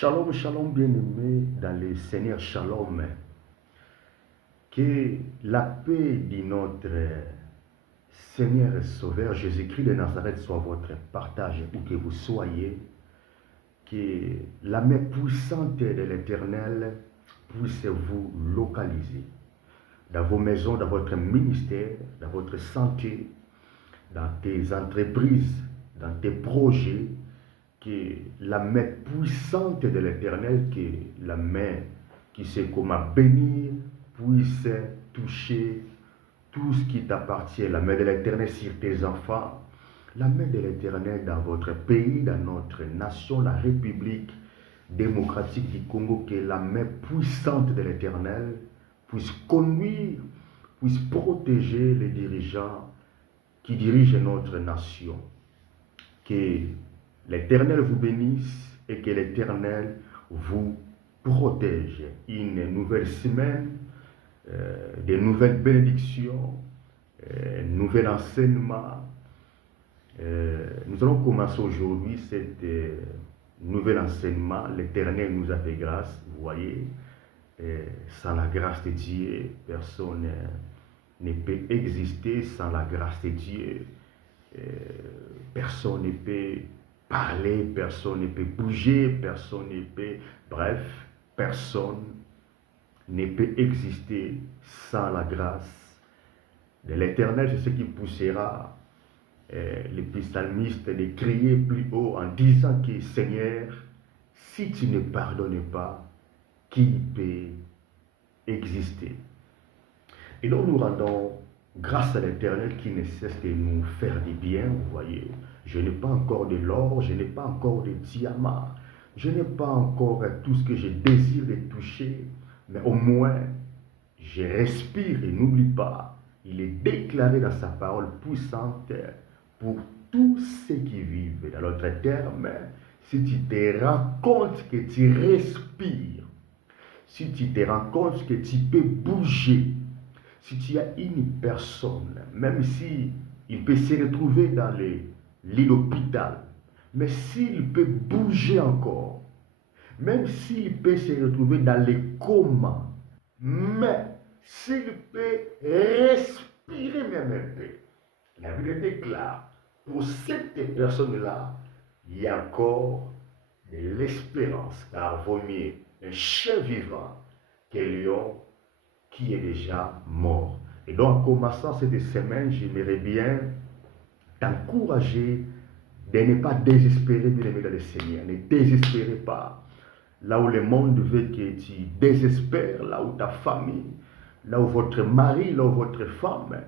Shalom, shalom bien-aimés dans le Seigneur, shalom. Que la paix de notre Seigneur et Sauveur Jésus-Christ de Nazareth soit votre partage où que vous soyez. Que la main puissante de l'Éternel puisse vous localiser dans vos maisons, dans votre ministère, dans votre santé, dans tes entreprises, dans tes projets. Que la main puissante de l'Éternel, que la main qui sait comment bénir, puisse toucher tout ce qui t'appartient. La main de l'Éternel sur tes enfants, la main de l'Éternel dans votre pays, dans notre nation, la République démocratique du Congo. Que la main puissante de l'Éternel puisse conduire, puisse protéger les dirigeants qui dirigent notre nation. Que l'Éternel vous bénisse et que l'Éternel vous protège. Une nouvelle semaine, des nouvelles bénédictions, nouvel enseignement. Nous allons commencer aujourd'hui cet nouvel enseignement. L'Éternel nous a fait grâce, vous voyez. Sans la grâce de Dieu, personne ne peut exister. Sans la grâce de Dieu, personne ne peut parler, personne ne peut bouger, personne ne peut, bref, personne ne peut exister sans la grâce de l'Éternel. C'est ce qui poussera les psalmistes de crier plus haut en disant que Seigneur, si tu ne pardonnes pas, qui peut exister? Et donc nous rendons grâce à l'Éternel qui ne cesse de nous faire du bien, vous voyez. Je n'ai pas encore de l'or, je n'ai pas encore de diamants, je n'ai pas encore tout ce que je désire de toucher, mais au moins, je respire et n'oublie pas, il est déclaré dans sa parole puissante pour tous ceux qui vivent. Dans l'autre terme, si tu te rends compte que tu respires, si tu te rends compte que tu peux bouger, si tu as une personne, même si il peut se retrouver dans lit d'hôpital, mais s'il peut bouger encore, même s'il peut se retrouver dans les comas, mais s'il peut respirer même un peu, la Bible déclare, pour cette personne-là, il y a encore de l'espérance, car vaut mieux un chien vivant qu'un lion qui est déjà mort. Et donc, en commençant cette semaine, j'aimerais bien t'encourager de ne pas désespérer, bien aimé dans le Seigneur. Ne désespérez pas. Là où le monde veut que tu désespères, là où ta famille, là où votre mari, là où votre femme,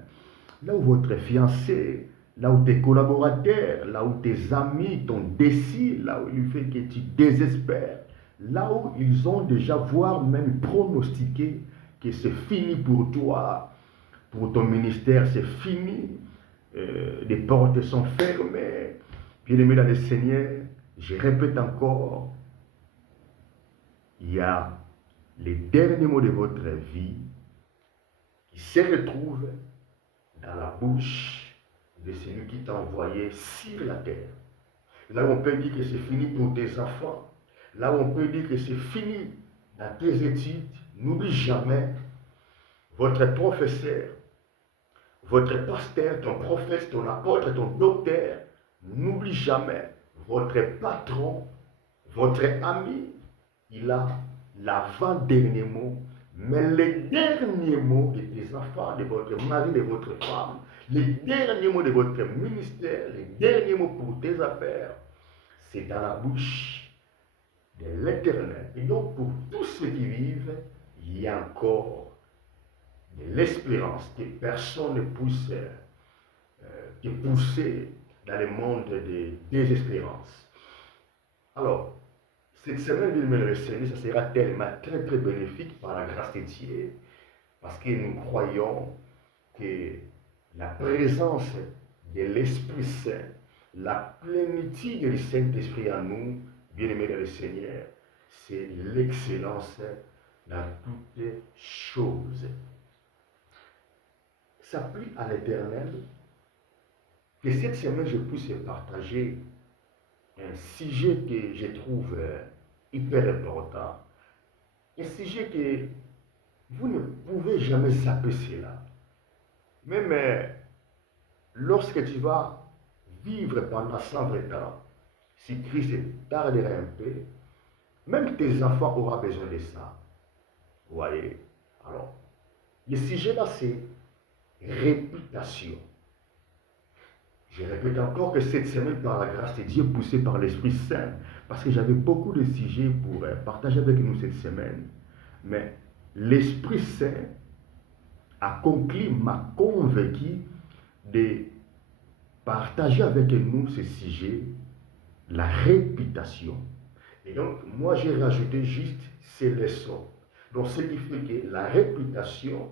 là où votre fiancé, là où tes collaborateurs, là où tes amis t'ont décidé, là où il fait que tu désespères, là où ils ont déjà voire même pronostiqué que c'est fini pour toi, pour ton ministère, c'est fini, les portes sont fermées. Bien-aimé dans le Seigneur, je répète encore, il y a les derniers mots de votre vie qui se retrouvent dans la bouche de celui qui t'a envoyé sur la terre. Là où on peut dire que c'est fini pour tes enfants, là où on peut dire que c'est fini dans tes études, n'oublie jamais votre professeur, votre pasteur, ton prophète, ton apôtre, ton docteur, n'oublie jamais votre patron, votre ami, il a l'avant-dernier mot, mais les derniers mots de tes enfants, de votre mari, de votre femme, les derniers mots de votre ministère, les derniers mots pour tes affaires, c'est dans la bouche de l'Éternel. Et donc pour tous ceux qui vivent, il y a encore de l'espérance que personne ne puisse te pousser dans le monde de désespérance. Alors, cette semaine, bien aimé le Seigneur, ça sera tellement très bénéfique par la grâce de Dieu, parce que nous croyons que la présence de l'Esprit Saint, la plénitude du Saint-Esprit en nous, bien aimé le Seigneur, c'est l'excellence dans toutes choses. Ça prie à l'Éternel que cette semaine je puisse partager un sujet que je trouve hyper important. Un sujet que vous ne pouvez jamais zapper cela. Même lorsque tu vas vivre pendant 120 ans, si Christ tardera un peu, même tes enfants auront besoin de ça. Vous voyez? Alors, le sujet là, c'est réputation. Je répète encore que cette semaine, par la grâce de Dieu, poussé par l'Esprit Saint, parce que j'avais beaucoup de sujets pour partager avec nous cette semaine, mais l'Esprit Saint a conclu, m'a convaincu de partager avec nous ce sujet, la réputation. Et donc, moi, j'ai rajouté juste ces leçons. Donc, ce qui fait que la réputation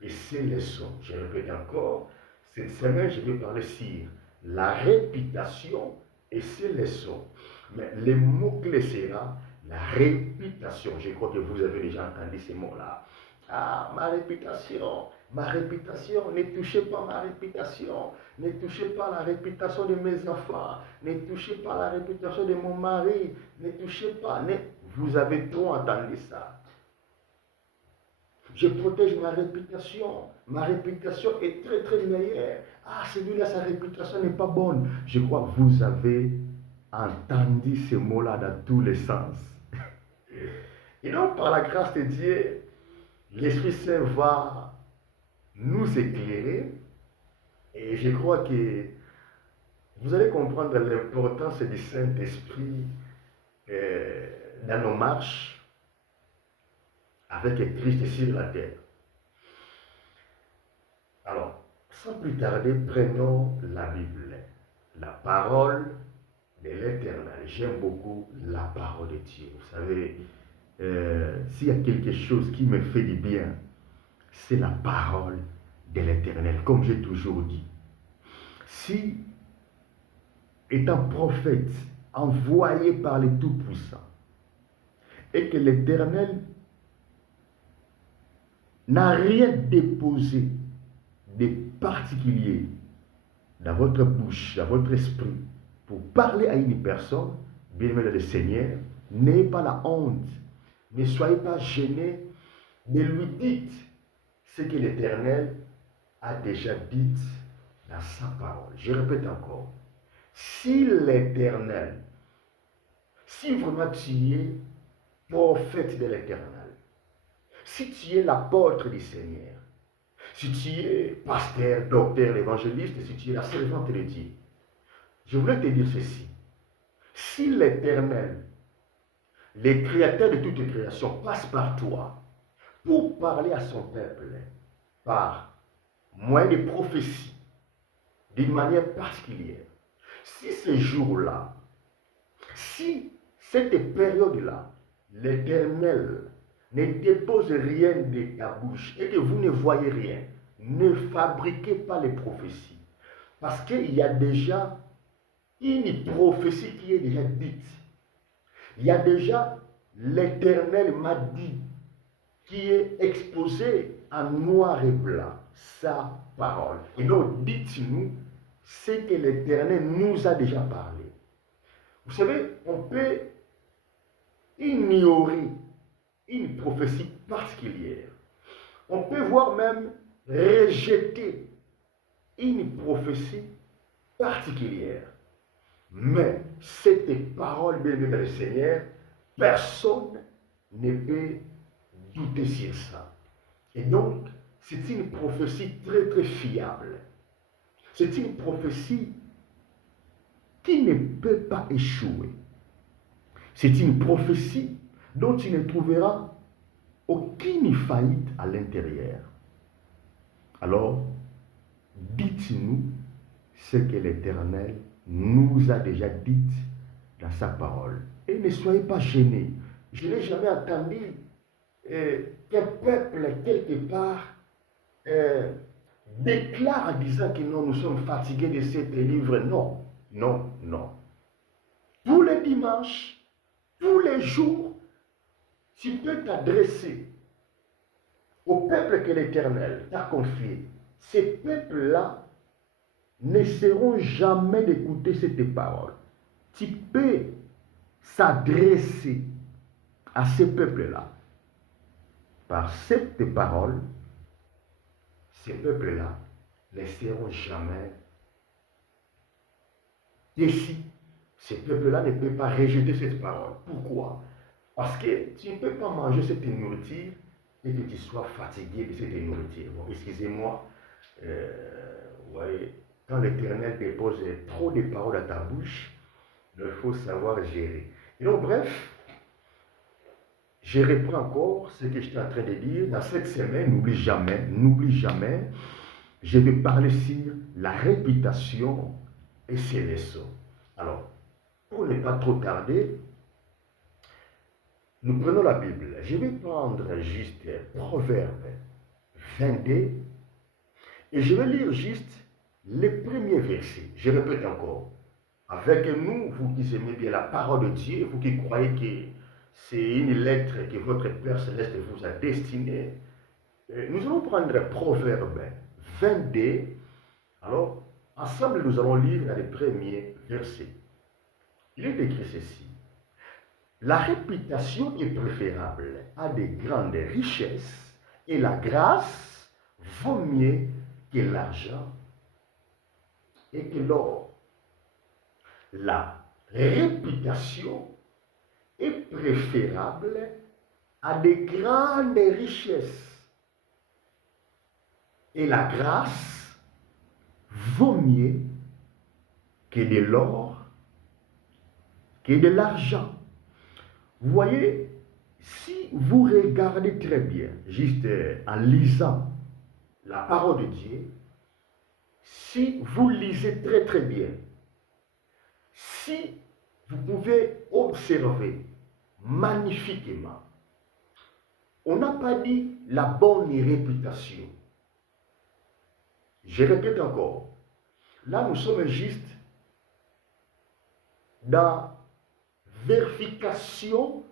et ces leçons. Je répète encore, cette semaine, je vais parler sur la réputation et ses leçons. Mais les mots-clés sera la réputation. Je crois que vous avez déjà entendu ces mots-là. Ah, ma réputation, ne touchez pas ma réputation, ne touchez pas la réputation de mes enfants, ne touchez pas la réputation de mon mari, ne touchez pas. Vous avez trop entendu ça. Je protège ma réputation. Ma réputation est très très meilleure. Ah, celui-là, sa réputation n'est pas bonne. Je crois que vous avez entendu ces mots-là dans tous les sens. Et donc, par la grâce de Dieu, l'Esprit Saint va nous éclairer. Et je crois que vous allez comprendre l'importance du Saint-Esprit dans nos marches avec Christ sur la terre. Alors, sans plus tarder, prenons la Bible, la parole de l'Éternel. J'aime beaucoup la parole de Dieu. Vous savez, s'il y a quelque chose qui me fait du bien, c'est la parole de l'Éternel, comme j'ai toujours dit. Si, étant prophète, envoyé par le Tout-Puissant, et que l'Éternel n'a rien déposé de particulier dans votre bouche, dans votre esprit, pour parler à une personne, bien-aimé dans le Seigneur, n'ayez pas la honte, ne soyez pas gênés, ne lui dites ce que l'Éternel a déjà dit dans sa parole. Je répète encore, si l'Éternel, si vraiment tu es prophète de l'Éternel, si tu es l'apôtre du Seigneur, si tu es pasteur, docteur, évangéliste, si tu es la servante de Dieu, je voulais te dire ceci. Si l'Éternel, le créateur de toute création, passe par toi pour parler à son peuple par moyen de prophétie, d'une manière particulière, si ce jour-là, si cette période-là, l'Éternel ne dépose rien de ta bouche et que vous ne voyez rien, ne fabriquez pas les prophéties. Parce qu'il y a déjà une prophétie qui est déjà dite. Il y a déjà l'Éternel m'a dit, qui est exposé en noir et blanc, sa parole. Et donc, dites-nous ce que l'Éternel nous a déjà parlé. Vous savez, on peut ignorer une prophétie particulière. On peut voir même rejeter une prophétie particulière. Mais cette parole de le Seigneur, personne ne peut douter sur ça. Et donc, c'est une prophétie très très fiable. C'est une prophétie qui ne peut pas échouer. C'est une prophétie dont tu ne trouveras aucune faillite à l'intérieur. Alors, dites-nous ce que l'Éternel nous a déjà dit dans sa parole. Et ne soyez pas gênés. Je n'ai jamais entendu qu'un peuple, quelque part, déclare en disant que non, nous sommes fatigués de ce livre. Non, non, non. Tous les dimanches, tous les jours, tu peux t'adresser au peuple que l'Éternel t'a confié. Ces peuples-là ne seront jamais d'écouter cette parole. Tu peux s'adresser à ce peuple-là, par cette parole, ces peuples-là ne seront jamais déçus. Ces peuples-là ne peuvent pas rejeter cette parole. Pourquoi? Parce que tu ne peux pas manger cette nourriture et que tu sois fatigué de cette nourriture. Bon, excusez-moi, ouais, quand l'Éternel dépose trop de paroles à ta bouche, il faut savoir gérer. Et donc, bref, je reprends encore ce que j'étais en train de dire. Dans cette semaine, n'oublie jamais, je vais parler sur la réputation et ses leçons. Alors, pour ne pas trop tarder, nous prenons la Bible. Je vais prendre juste Proverbe 22 et je vais lire juste les premiers versets. Je répète encore. Avec nous, vous qui aimez bien la parole de Dieu, vous qui croyez que c'est une lettre que votre Père Céleste vous a destinée, nous allons prendre Proverbe 22. Alors, ensemble, nous allons lire les premiers versets. Il est écrit ceci. La réputation est préférable à de grandes richesses et la grâce vaut mieux que l'argent et que l'or. La réputation est préférable à de grandes richesses et la grâce vaut mieux que de l'or, que de l'argent. Vous voyez, si vous regardez très bien, juste en lisant la parole de Dieu, si vous lisez très très bien, si vous pouvez observer magnifiquement, on n'a pas dit la bonne réputation. Je répète encore, là nous sommes juste dans vérification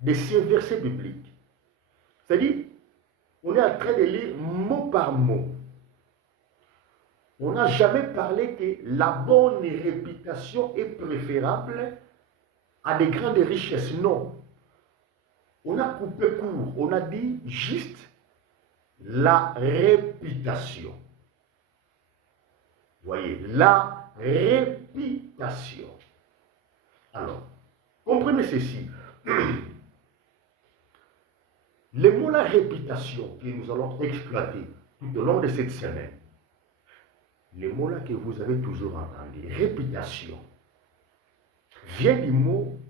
de ces versets bibliques. C'est-à-dire, on est en train de lire mot par mot. On n'a jamais parlé que la bonne réputation est préférable à des grandes richesses. Non. On a coupé court. On a dit juste la réputation. Voyez, la réputation. Alors, comprenez ceci. Le mot la réputation que nous allons exploiter tout au long de cette semaine, le mot là que vous avez toujours entendu, réputation, vient du mot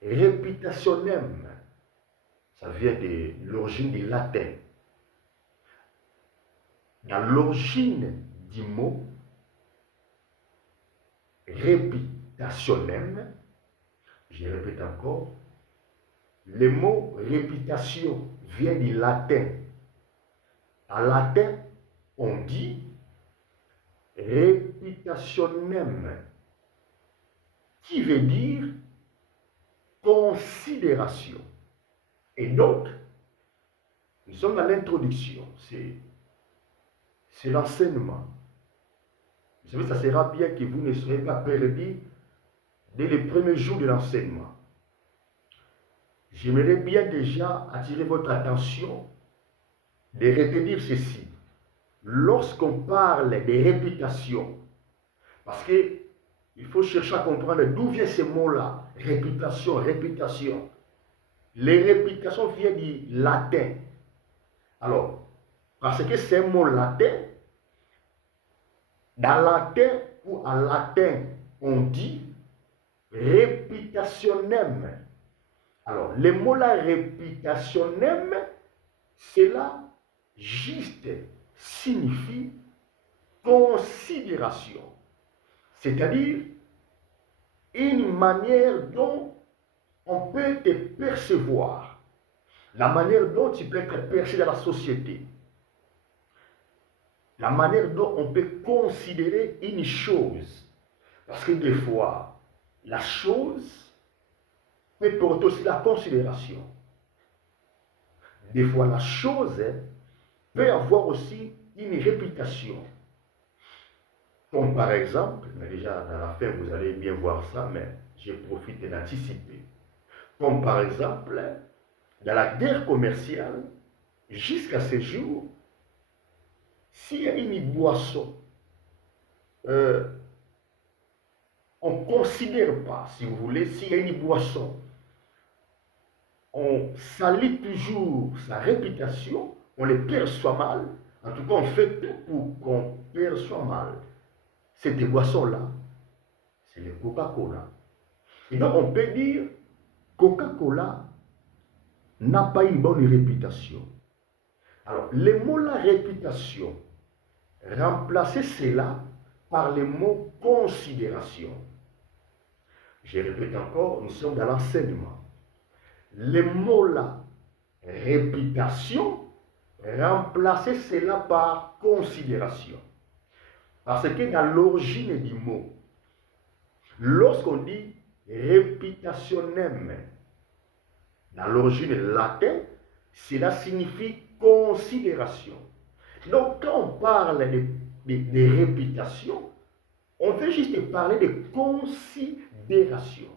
reputationem. Ça vient de l'origine du latin. Dans l'origine du mot reputationem, je répète encore, le mot réputation vient du latin. En latin, on dit reputationem, qui veut dire considération. Et donc, nous sommes à l'introduction, c'est l'enseignement. Vous savez, ça sera bien que vous ne soyez pas perdus dès les premiers jours de l'enseignement. J'aimerais bien déjà attirer votre attention de retenir ceci. Lorsqu'on parle de réputation, parce que il faut chercher à comprendre d'où vient ce mot-là, réputation, réputation. Les réputations viennent du latin. Alors, parce que c'est un mot latin, dans latin ou en latin, on dit reputationem. Alors, le mot là, reputationem, cela juste signifie considération. C'est-à-dire une manière dont on peut te percevoir, la manière dont tu peux être perçu dans la société, la manière dont on peut considérer une chose. Parce que des fois, la chose peut porter aussi la considération. Des fois, la chose peut avoir aussi une réputation. Comme par exemple, mais déjà dans la fin vous allez bien voir ça, mais je profite d'anticiper. Comme par exemple, dans la guerre commerciale, jusqu'à ce jour, s'il y a une boisson, on ne considère pas, si vous voulez, s'il y a une boisson, on salit toujours sa réputation, on les perçoit mal. En tout cas, on fait tout pour qu'on perçoit mal. Cette boisson-là, c'est le Coca-Cola. Et donc, on peut dire, Coca-Cola n'a pas une bonne réputation. Alors, le mot la réputation, remplacez cela par le mot considération. Je répète encore, nous sommes dans l'enseignement. Le mot là, réputation, remplacez cela par considération. Parce que dans l'origine du mot, lorsqu'on dit reputationem, dans l'origine latine, cela signifie considération. Donc quand on parle de réputation, on veut juste parler de considération.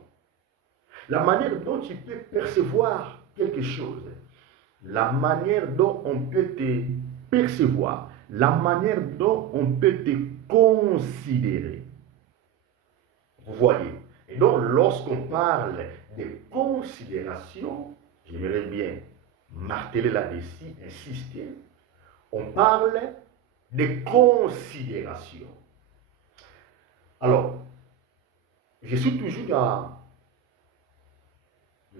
La manière dont tu peux percevoir quelque chose, la manière dont on peut te percevoir, la manière dont on peut te considérer. Vous voyez. Et donc, lorsqu'on parle de considération, j'aimerais bien marteler là-dessus, insister, on parle de considération. Alors, je suis toujours dans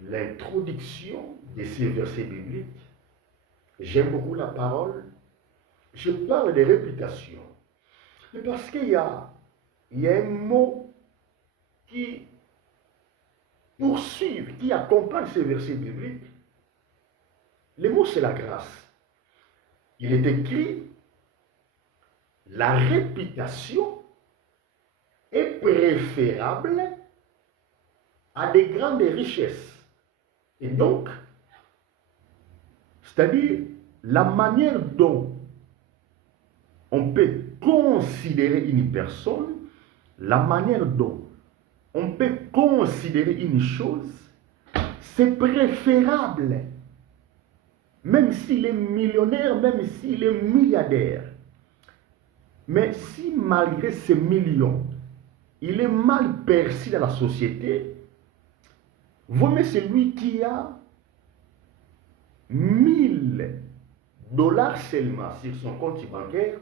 l'introduction de ces versets bibliques. J'aime beaucoup la parole. Je parle de réputation. Mais parce qu'il y a un mot qui poursuit, qui accompagne ces versets bibliques. Le mot, c'est la grâce. Il est écrit, la réputation est préférable à des grandes richesses. Et donc, c'est-à-dire la manière dont on peut considérer une personne, la manière dont on peut considérer une chose, c'est préférable. Même s'il est millionnaire, même s'il est milliardaire. Mais si malgré ses millions, il est mal perçu dans la société, vaut mieux celui qui a 1 000 $ seulement sur son compte bancaire,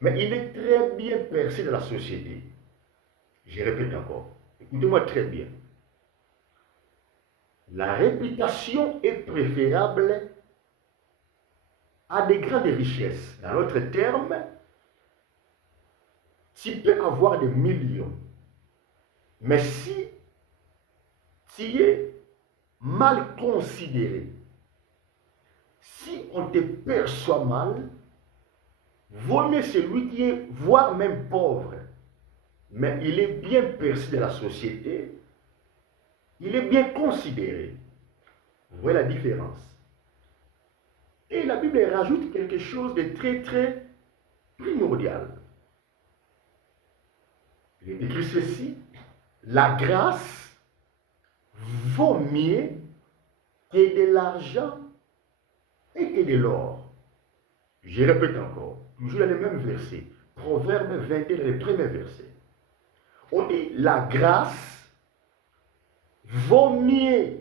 mais il est très bien perçu dans la société. Je répète encore, écoutez-moi très bien. La réputation est préférable à des grandes richesses. Dans l'autre terme, tu peux avoir des millions, mais si tu es mal considéré, si on te perçoit mal, vaut mieux celui qui est, voire même pauvre, mais il est bien perçu de la société, il est bien considéré. Vous voyez la différence. Et la Bible rajoute quelque chose de très très primordial. Il est écrit ceci, la grâce vaut mieux que de l'argent et que de l'or. Je répète encore, toujours dans les mêmes versets. Proverbe 21, le premier verset. On dit, la grâce vaut mieux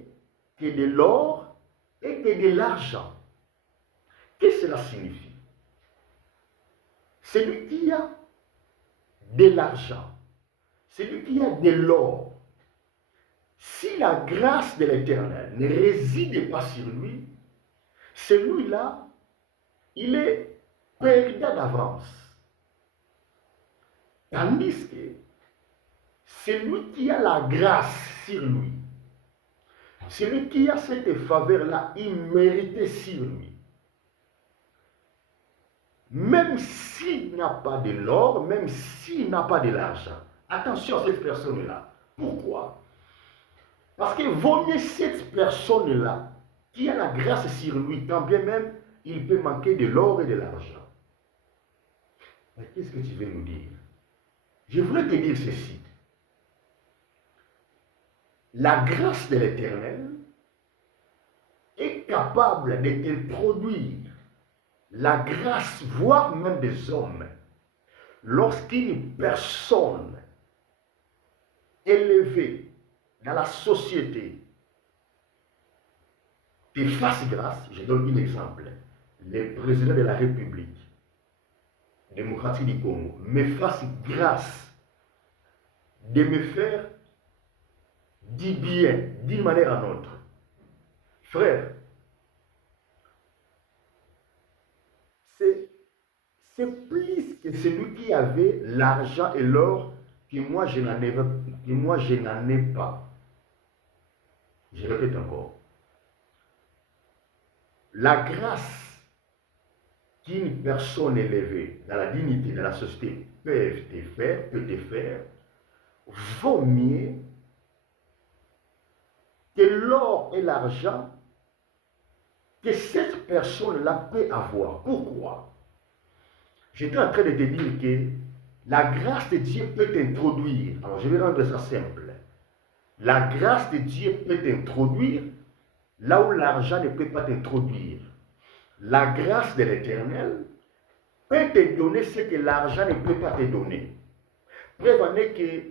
que de l'or et que de l'argent. Qu'est-ce que cela signifie? Celui qui a de l'argent, celui qui a de l'or, si la grâce de l'Éternel ne réside pas sur lui, celui-là, il est perdant d'avance. Tandis que celui qui a la grâce sur lui, celui qui a cette faveur-là imméritée sur lui, même s'il n'a pas de l'or, même s'il n'a pas de l'argent, attention à cette personne-là. Pourquoi? Parce qu'il vaut mieux cette personne-là qui a la grâce sur lui, quand bien même il peut manquer de l'or et de l'argent. Mais qu'est-ce que tu veux nous dire? Je voulais te dire ceci. La grâce de l'Éternel est capable de t'introduire la grâce, voire même des hommes, lorsqu'une personne élevée dans la société te fasse grâce. Je donne un exemple. Le président de la République démocratique du Congo me fasse grâce de me faire du bien d'une manière à l'autre. Frère, c'est plus que celui qui avait l'argent et l'or que moi je n'en ai pas. Je répète encore. La grâce qu'une personne élevée dans la dignité de la société peut te faire, vaut mieux que l'or et l'argent que cette personne-là peut avoir. Pourquoi? J'étais en train de te dire que la grâce de Dieu peut t'introduire. Alors je vais rendre ça simple. La grâce de Dieu peut t'introduire là où l'argent ne peut pas t'introduire. La grâce de l'Éternel peut te donner ce que l'argent ne peut pas te donner. Preuve en est que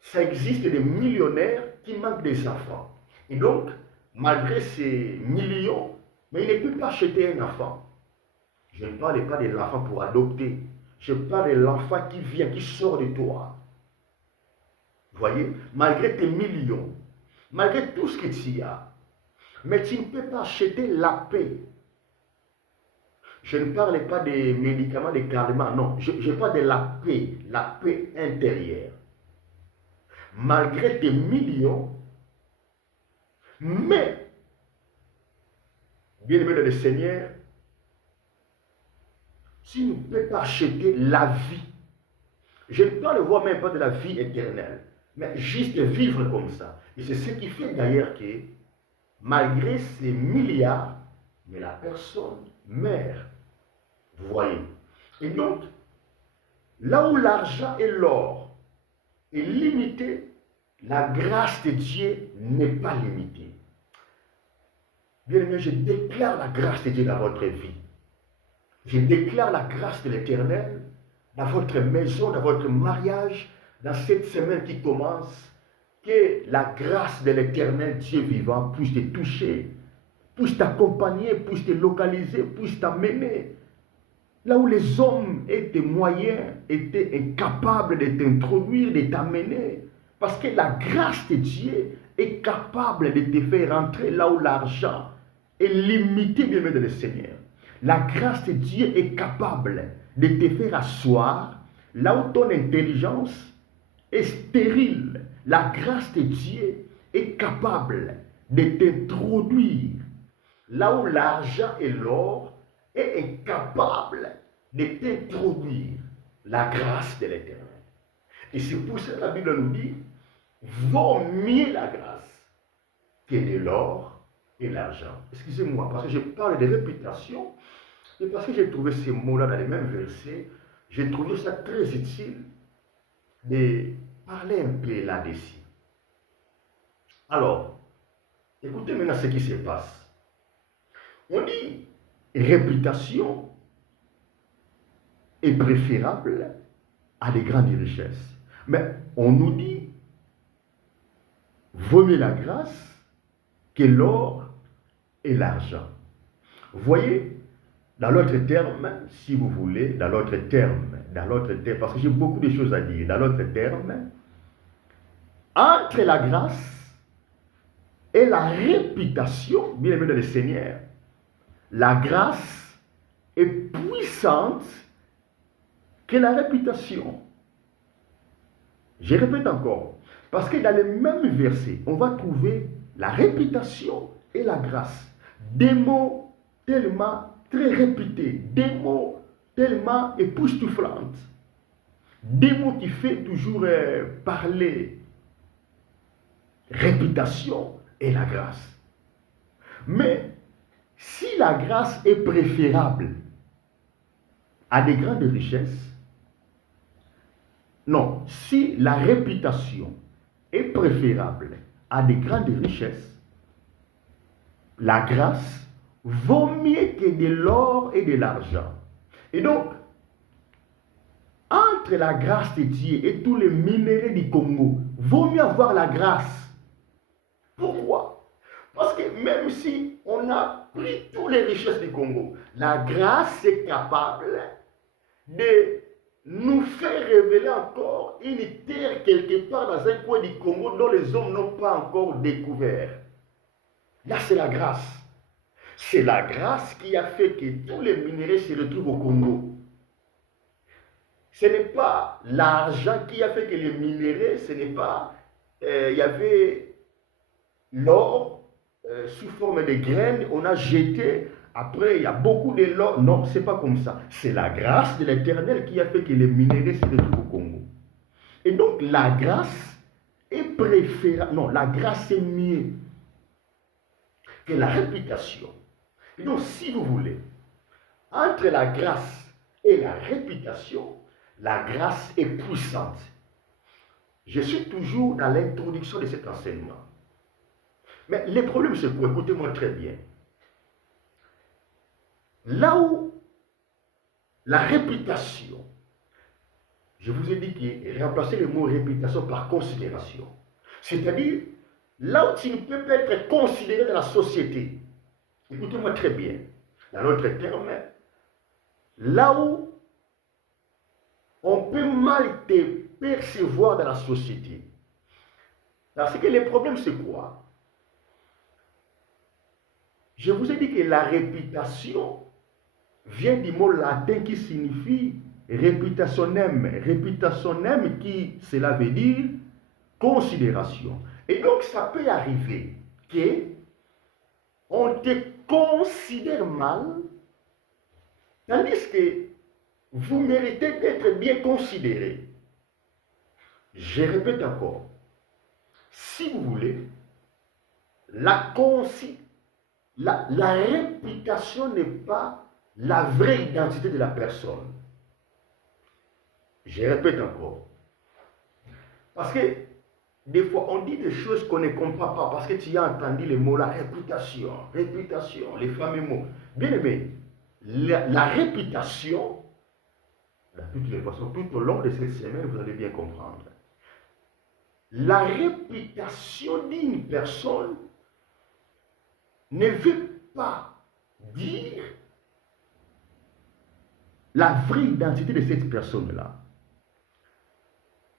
ça existe des millionnaires qui manquent des enfants. Et donc, malgré ces millions, mais il ne peut pas acheter un enfant. Je ne parle pas de l'enfant pour adopter. Je parle de l'enfant qui vient, qui sort de toi. Vous voyez, malgré tes millions, malgré tout ce que tu as, mais tu ne peux pas acheter la paix. Je ne parle pas des médicaments, des calmants, non. Je parle de la paix intérieure. Malgré tes millions, mais, bien aimé dans le Seigneur, tu ne peux pas acheter la vie. Je ne parle voir même pas de la vie éternelle, mais juste vivre comme ça. Et c'est ce qui fait d'ailleurs que, malgré ces milliards, mais la personne meurt. Vous voyez. Et donc, là où l'argent et l'or est limité, la grâce de Dieu n'est pas limitée. Bien aimé, je déclare la grâce de Dieu dans votre vie. Je déclare la grâce de l'Éternel dans votre maison, dans votre mariage, dans cette semaine qui commence. Que la grâce de l'Éternel Dieu vivant puisse te toucher, puisse t'accompagner, puisse te localiser, puisse t'amener. Là où les hommes et tes moyens étaient incapables de t'introduire, de t'amener. Parce que la grâce de Dieu est capable de te faire entrer là où l'argent est limité, bien aimé de le Seigneur. La grâce de Dieu est capable de te faire asseoir là où ton intelligence est stérile. La grâce de Dieu est capable de t'introduire là où l'argent et l'or est incapable de t'introduire. La grâce de l'Éternel. Et c'est pour ça que la Bible nous dit, vaut mieux la grâce que de l'or et l'argent. Excusez-moi, parce que je parle de réputation, et parce que j'ai trouvé ces mots-là dans les mêmes versets, j'ai trouvé ça très utile de parler un peu là-dessus. Alors, écoutez maintenant ce qui se passe. On dit réputation est préférable à des grandes richesses. Mais on nous dit vaut mieux la grâce que l'or et l'argent. Vous voyez, dans l'autre terme, si vous voulez, dans l'autre terme, parce que j'ai beaucoup de choses à dire, dans l'autre terme, entre la grâce et la réputation, bien aimé dans le Seigneur, la grâce est puissante que la réputation. Je répète encore, parce que dans les mêmes versets, on va trouver la réputation et la grâce. Des mots tellement très réputés, des mots tellement époustouflants, des mots qui font toujours parler réputation et la grâce. Mais si la grâce est préférable à des grandes richesses, non, si la réputation est préférable à des grandes richesses, la grâce vaut mieux que de l'or et de l'argent. Et donc, entre la grâce de Dieu et tous les minéraux du Congo, vaut mieux avoir la grâce. Pourquoi? Parce que même si on a pris toutes les richesses du Congo, la grâce est capable de nous faire révéler encore une terre quelque part dans un coin du Congo dont les hommes n'ont pas encore découvert. Là, c'est la grâce. C'est la grâce qui a fait que tous les minéraux se retrouvent au Congo. Ce n'est pas l'argent qui a fait que les minéraux, ce n'est pas... Il y avait l'or sous forme de graines, on a jeté, après il y a beaucoup de l'or. Non, ce n'est pas comme ça. C'est la grâce de l'Éternel qui a fait que les minéraux se retrouvent au Congo. Et donc la grâce est préférable. Non, la grâce est mieux que la réputation. Et donc si vous voulez, entre la grâce et la réputation, la grâce est puissante. Je suis toujours dans l'introduction de cet enseignement. Mais le problème, c'est quoi? Écoutez-moi très bien. Là où la réputation, je vous ai dit qu'il remplacer le mot réputation par considération. C'est-à-dire, là où tu ne peux pas être considéré dans la société, écoutez-moi très bien, dans notre terme, là où on peut mal te percevoir dans la société. Parce que le problème, c'est quoi? Je vous ai dit que la réputation vient du mot latin qui signifie reputationem. Reputationem qui, cela veut dire considération. Et donc, ça peut arriver que on te considère mal, tandis que vous méritez d'être bien considéré. Je répète encore, si vous voulez, la réputation n'est pas la vraie identité de la personne. Je répète encore. Parce que des fois, on dit des choses qu'on ne comprend pas parce que tu as entendu le mot la réputation, les fameux mots. Bien aimé, la réputation, de toutes les façons, tout au long de cette semaine, vous allez bien comprendre. La réputation d'une personne ne veut pas dire la vraie identité de cette personne-là.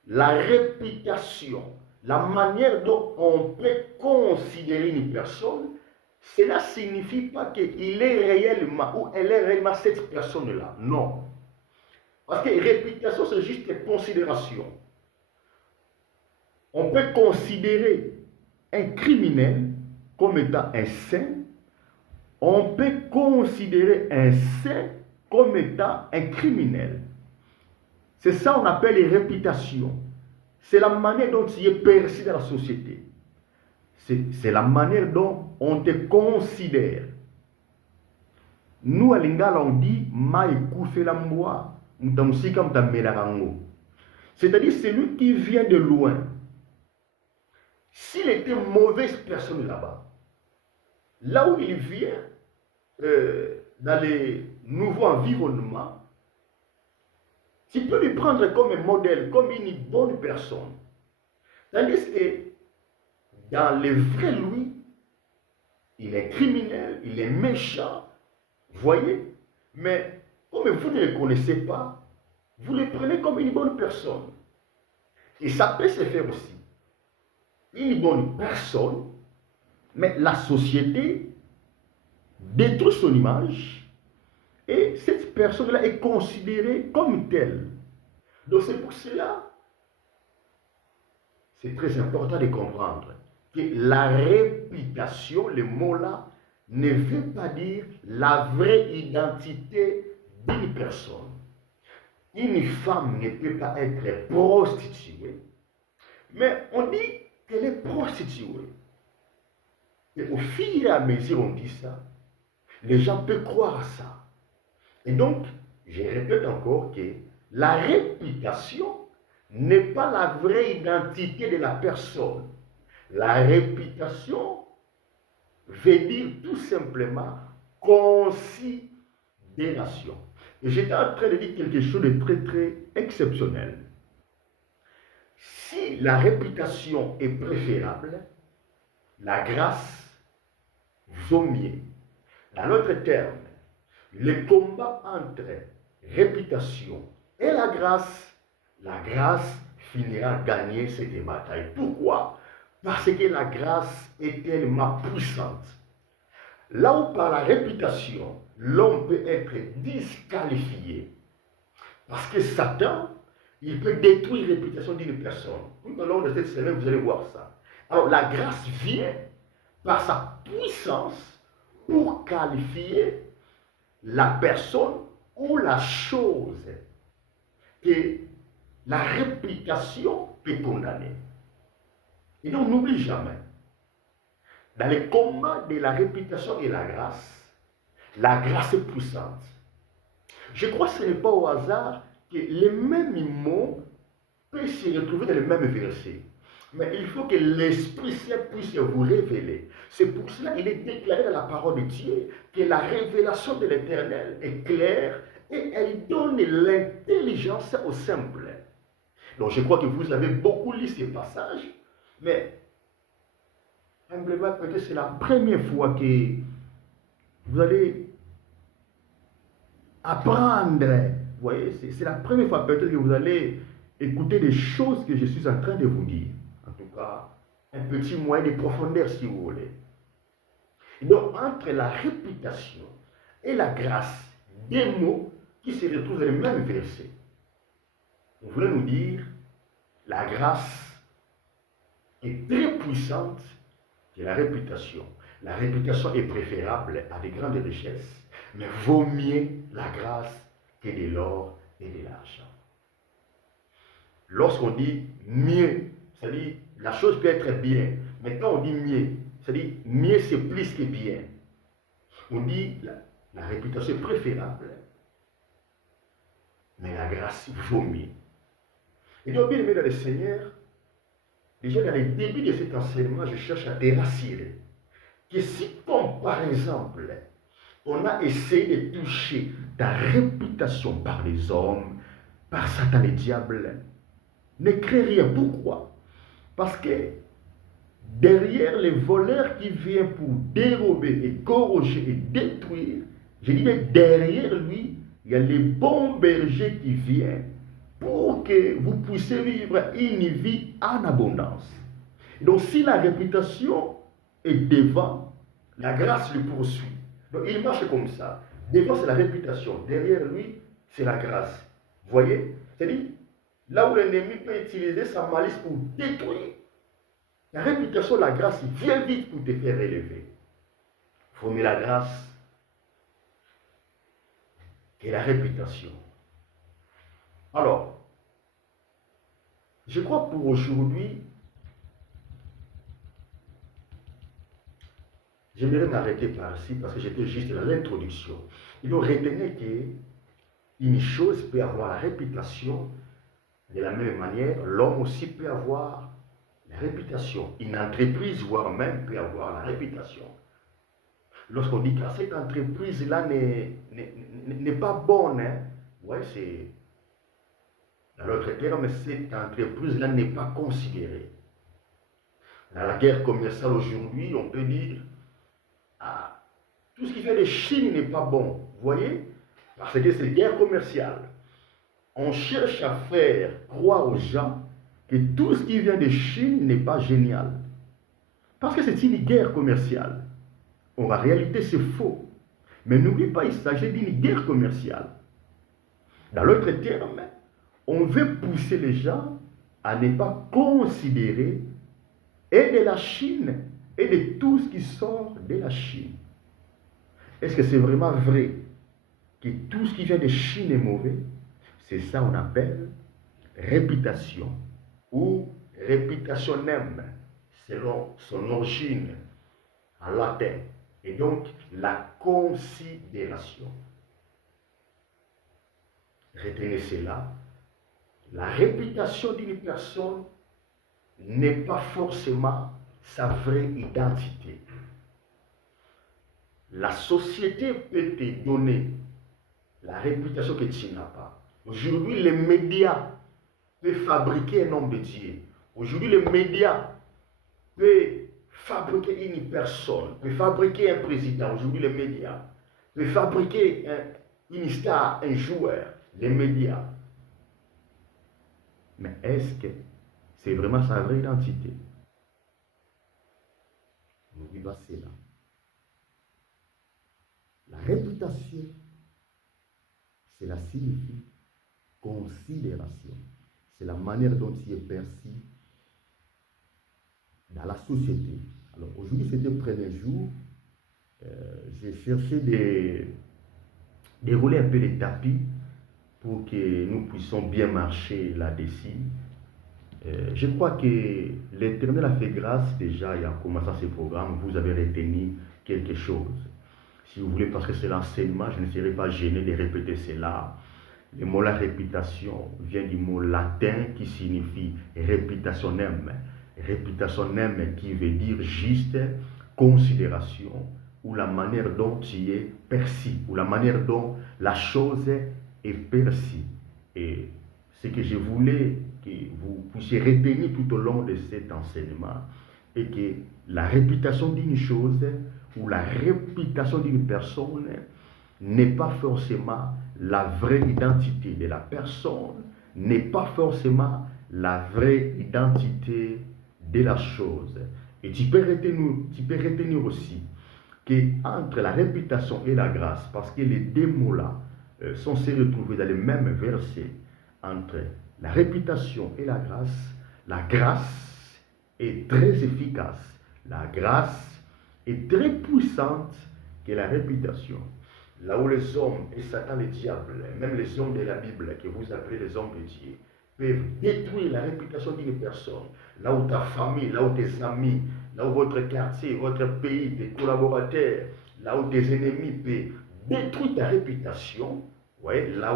La réputation, la manière dont on peut considérer une personne, cela ne signifie pas qu'il est réellement ou elle est réellement cette personne-là. Non. Parce que réputation, c'est juste une considération. On peut considérer un criminel comme étant un saint. On peut considérer un saint comme étant un criminel. C'est ça qu'on appelle les réputations. C'est la manière dont tu es perçu dans la société. C'est la manière dont on te considère. Nous, à Lingala, on dit c'est-à-dire celui qui vient de loin. S'il était mauvaise personne là-bas, là où il vient, dans les nouveaux environnements, tu peux lui prendre comme un modèle, comme une bonne personne. Tandis que dans le vrai lui, il est criminel, il est méchant, voyez. Mais comme vous ne le connaissez pas, vous le prenez comme une bonne personne. Et ça peut se faire aussi. Une bonne personne, mais la société détruit son image et cette personne-là est considérée comme telle. Donc c'est pour cela, c'est très important de comprendre que la réputation, le mot-là, ne veut pas dire la vraie identité d'une personne. Une femme ne peut pas être prostituée, mais on dit qu'elle est prostituée. Et au fur et à mesure on dit ça, les gens peuvent croire à ça. Et donc, je répète encore que la réputation n'est pas la vraie identité de la personne. La réputation veut dire tout simplement considération. Et j'étais en train de dire quelque chose de très très exceptionnel. Si la réputation est préférable, la grâce vaut mieux. Dans l'autre terme, le combat entre réputation et la grâce finira gagner cette bataille. Pourquoi? Parce que la grâce est tellement puissante. Là où par la réputation, l'homme peut être disqualifié, parce que Satan, il peut détruire la réputation d'une personne. Tout au long de cette semaine, vous allez voir ça. Alors la grâce vient par sa puissance pour qualifier la personne ou la chose que la réputation peut condamner. Et donc n'oublie jamais, dans le combat de la réputation et la grâce est puissante. Je crois que ce n'est pas au hasard que les mêmes mots peuvent se retrouver dans les mêmes versets. Mais il faut que l'Esprit Saint puisse vous révéler. C'est pour cela qu'il est déclaré dans la parole de Dieu que la révélation de l'Éternel est claire et elle donne l'intelligence au simple. Donc je crois que vous avez beaucoup lu ces passages, mais humblement, peut-être c'est la première fois que vous allez apprendre. Vous voyez, c'est la première fois peut-être que vous allez écouter des choses que je suis en train de vous dire. En tout cas, un petit moyen de profondeur si vous voulez. Et donc, entre la réputation et la grâce, des mots qui se retrouvent dans le même verset. On voulait nous dire, la grâce est très puissante que la réputation. La réputation est préférable à des grandes richesses, mais vaut mieux la grâce que de l'or et de l'argent. Lorsqu'on dit mieux, c'est-à-dire la chose peut être bien, mais quand on dit mieux, c'est-à-dire mieux c'est plus que bien. On dit la réputation est préférable, mais la grâce vaut mieux. Et donc, bien aimé dans le Seigneur, déjà dans les débuts de cet enseignement, je cherche à te rassurer que si, comme par exemple, on a essayé de toucher ta réputation par les hommes, par Satan et le diable, ne crée rien. Pourquoi? Parce que derrière les voleurs qui viennent pour dérober et corroger et détruire, je dirais derrière lui, il y a les bons bergers qui viennent pour que vous puissiez vivre une vie en abondance. Donc si la réputation est devant, la grâce le poursuit. Donc il marche comme ça. Devant c'est la réputation, derrière lui c'est la grâce. Vous voyez? C'est-à-dire, là où l'ennemi peut utiliser sa malice pour détruire, la réputation, la grâce vient vite pour te faire élever. Il faut mieux la grâce que la réputation. Alors, je crois pour aujourd'hui, j'aimerais m'arrêter par ici parce que j'étais juste dans l'introduction. Il faut retenir qu'une chose peut avoir la réputation, de la même manière, l'homme aussi peut avoir la réputation. Une entreprise, voire même, peut avoir la réputation. Lorsqu'on dit que cette entreprise-là n'est pas bonne, hein, ouais, c'est, dans l'autre terme, cette entreprise-là n'est pas considérée. Dans la guerre commerciale aujourd'hui, on peut dire, ah, tout ce qui vient de Chine n'est pas bon. Vous voyez? Parce que c'est guerre commerciale. On cherche à faire croire aux gens que tout ce qui vient de Chine n'est pas génial. Parce que c'est une guerre commerciale. En réalité, c'est faux. Mais n'oublie pas, il s'agit d'une guerre commerciale. Dans l'autre terme, on veut pousser les gens à ne pas considérer et de la Chine et de tout ce qui sort de la Chine. Est-ce que c'est vraiment vrai que tout ce qui vient de Chine est mauvais? C'est ça qu'on appelle réputation ou reputationem selon son origine en latin. Et donc la considération. Retenez cela. La réputation d'une personne n'est pas forcément sa vraie identité. La société peut te donner la réputation que tu n'as pas. Aujourd'hui, les médias peuvent fabriquer un homme de Dieu. Aujourd'hui, les médias peuvent fabriquer une personne, peuvent fabriquer un président. Aujourd'hui, les médias peuvent fabriquer une star, un joueur. Les médias. Mais est-ce que c'est vraiment sa vraie identité? N'oublie pas cela. La réputation, cela signifie considération. C'est la manière dont tu es perçu dans la société. Alors aujourd'hui, c'était le premier jour. J'ai cherché de dérouler un peu les tapis pour que nous puissions bien marcher là-dessus. Je crois que l'Éternel a fait grâce déjà, et en commençant ce programme, vous avez retenu quelque chose. Si vous voulez, parce que c'est l'enseignement, je ne serai pas gêné de répéter cela. Le mot la réputation vient du mot latin qui signifie réputationem. Réputationem qui veut dire juste considération ou la manière dont tu es perçu, ou la manière dont la chose est perçue. Et ce que je voulais que vous puissiez retenir tout au long de cet enseignement est que la réputation d'une chose ou la réputation d'une personne n'est pas forcément la vraie identité de la personne, n'est pas forcément la vraie identité de la chose. Et tu peux retenir aussi qu'entre la réputation et la grâce, parce que les deux mots-là sont se retrouvés dans les mêmes versets, entre la réputation et la grâce est très efficace. La grâce est très puissante que la réputation. Là où les hommes et Satan, le diable, même les hommes de la Bible, que vous appelez les hommes de Dieu, peuvent détruire la réputation d'une personne. Là où ta famille, là où tes amis, là où votre quartier, votre pays, tes collaborateurs, là où tes ennemis peuvent détruire ta réputation, ouais, là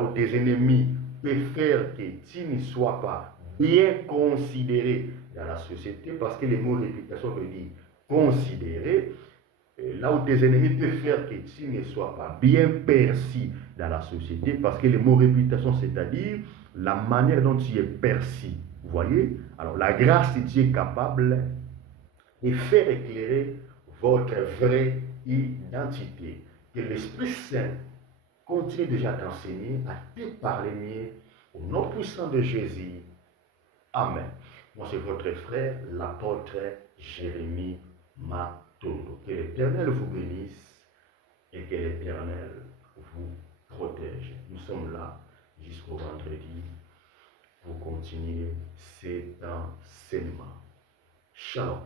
où tes ennemis peuvent faire que tu ne sois pas bien considéré dans la société, parce que le mot réputation veut dire considérer. Là où tes ennemis peuvent faire que tu ne sois pas bien perçu dans la société, parce que le mot réputation, c'est-à-dire la manière dont tu es perçu. Vous voyez? Alors, la grâce de Dieu est capable de faire éclairer votre vraie identité. Que l'Esprit Saint continue déjà d'enseigner, à te parler mieux, au nom puissant de Jésus. Amen. Moi, c'est votre frère, l'apôtre Jérémie Matondo. Que l'Éternel vous bénisse et que l'Éternel vous protège. Nous sommes là jusqu'au vendredi pour continuer cet enseignement. Shalom.